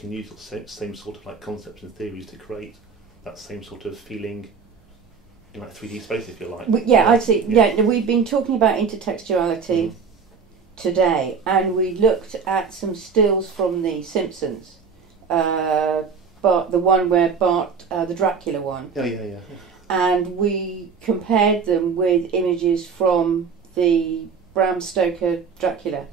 can use the same sort of like concepts and theories to create that same sort of feeling in like 3D space, if you like. I see. Yeah, we've been talking about intertextuality today, and we looked at some stills from The Simpsons, but the one where Bart, the Dracula one. Oh yeah. And we compared them with images from the Bram Stoker Dracula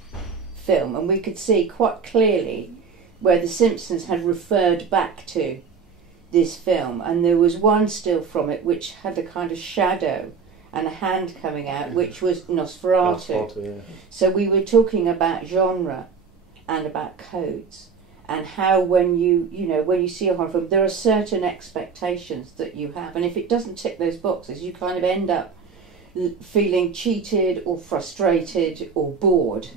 film, and we could see quite clearly where The Simpsons had referred back to this film, and there was one still from it which had a kind of shadow and a hand coming out, which was Nosferatu. Yeah. So we were talking about genre and about codes, and how when you see a horror film, there are certain expectations that you have, and if it doesn't tick those boxes, you kind of end up feeling cheated or frustrated or bored,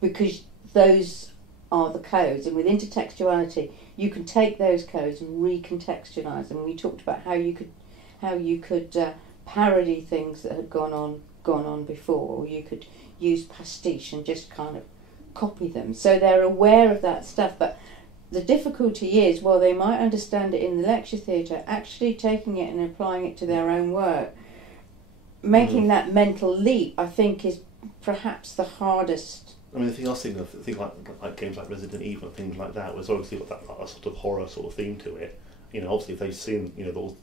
because those are the codes. And with intertextuality, you can take those codes and recontextualize them. We talked about how you could parody things that had gone on before, or you could use pastiche and just kind of copy them. So they're aware of that stuff, but the difficulty is, while they might understand it in the lecture theatre, actually taking it and applying it to their own work, making that mental leap, I think, is perhaps the hardest. I mean, the thing I was thinking of, like games like Resident Evil and things like that, was obviously got that like, sort of horror sort of theme to it. You know, obviously if they've seen, you know, those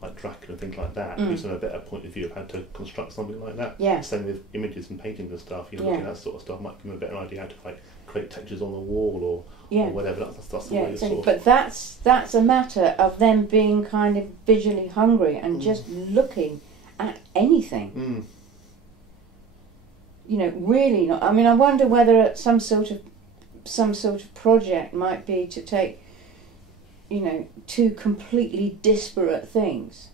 like Dracula and things like that, it gives them a better point of view of how to construct something like that. Yeah. Same with images and paintings and stuff. You know, looking at that sort of stuff might give them a better idea how to like create textures on the wall or whatever. That's the way it's sort of. But that's a matter of them being kind of visually hungry and just looking at anything. You know, really not. I mean, I wonder whether some sort of project might be to take, you know, two completely disparate things,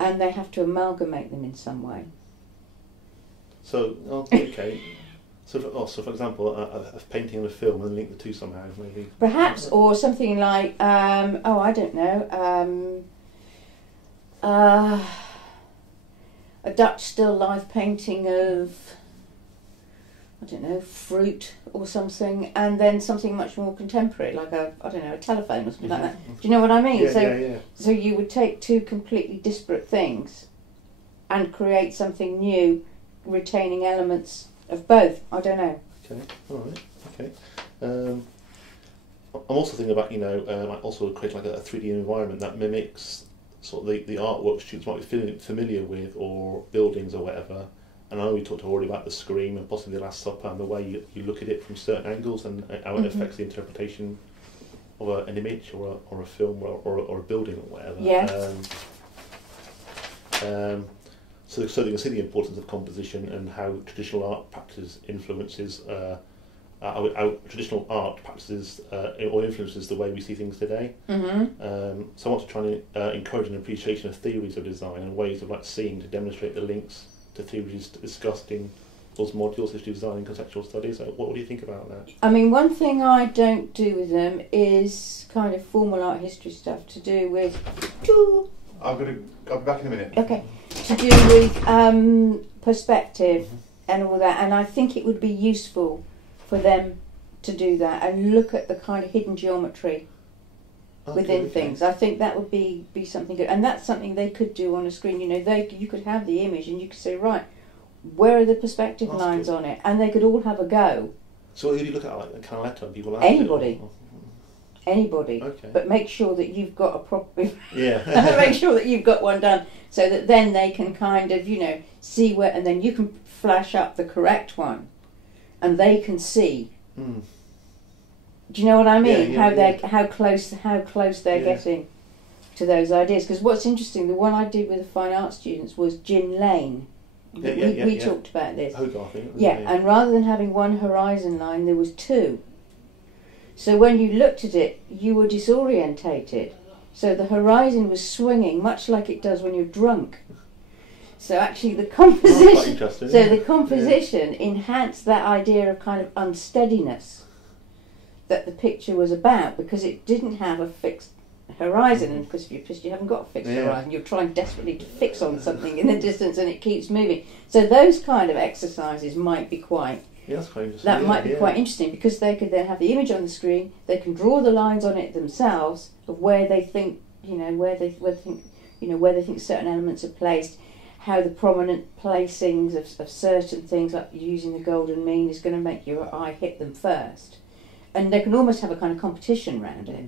and they have to amalgamate them in some way. So okay. So for example, a painting and a film, and link the two somehow, maybe. Perhaps, or something like I don't know. A Dutch still life painting of, I don't know, fruit or something, and then something much more contemporary, like a telephone or something like that. Do you know what I mean? So you would take two completely disparate things and create something new, retaining elements of both. I don't know. Okay, all right, okay. I'm also thinking about, you know, like also create like a 3D environment that mimics sort of the artwork students might be familiar with, or buildings or whatever. And I know we talked already about the Scream and possibly The Last Supper, and the way you look at it from certain angles and how it affects the interpretation of an image or a film or a building or whatever. Yeah. So you can see the importance of composition and how traditional art practice influences how traditional art practices or influences the way we see things today. So I want to try and encourage an appreciation of theories of design and ways of like seeing to demonstrate the links to theories discussed in those modules, history, design and conceptual studies. So what do you think about that? I mean, one thing I don't do with them is kind of formal art history stuff to do with... I'll be back in a minute. Okay. To do with perspective and all that, and I think it would be useful for them to do that and look at the kind of hidden geometry within things. I think that would be something good, and that's something they could do on a screen. You know, you could have the image and you could say, right, where are the perspective lines on it, and they could all have a go. So who do you look at, like Canaletta? People like Anybody, okay. But make sure that you've got a proper. Yeah. Make sure that you've got one done, so that then they can kind of, you know, see where, and then you can flash up the correct one, and they can see. Do you know what I mean? How close they're getting to those ideas. Because what's interesting, the one I did with the fine art students was Gin Lane. We talked about this. Hogarth, and rather than having one horizon line, there was two. So when you looked at it, you were disorientated. So the horizon was swinging, much like it does when you're drunk. So actually the composition, enhanced that idea of kind of unsteadiness that the picture was about, because it didn't have a fixed horizon, and because if you're pissed you haven't got a fixed horizon, you're trying desperately to fix on something in the distance and it keeps moving. So those kind of exercises might be quite Yeah, that's quite interesting. That yeah, might be yeah. quite interesting, because they could then have the image on the screen. They can draw the lines on it themselves of where they think, where they think certain elements are placed, how the prominent placings of certain things, like using the golden mean, is going to make your eye hit them first. And they can almost have a kind of competition around it.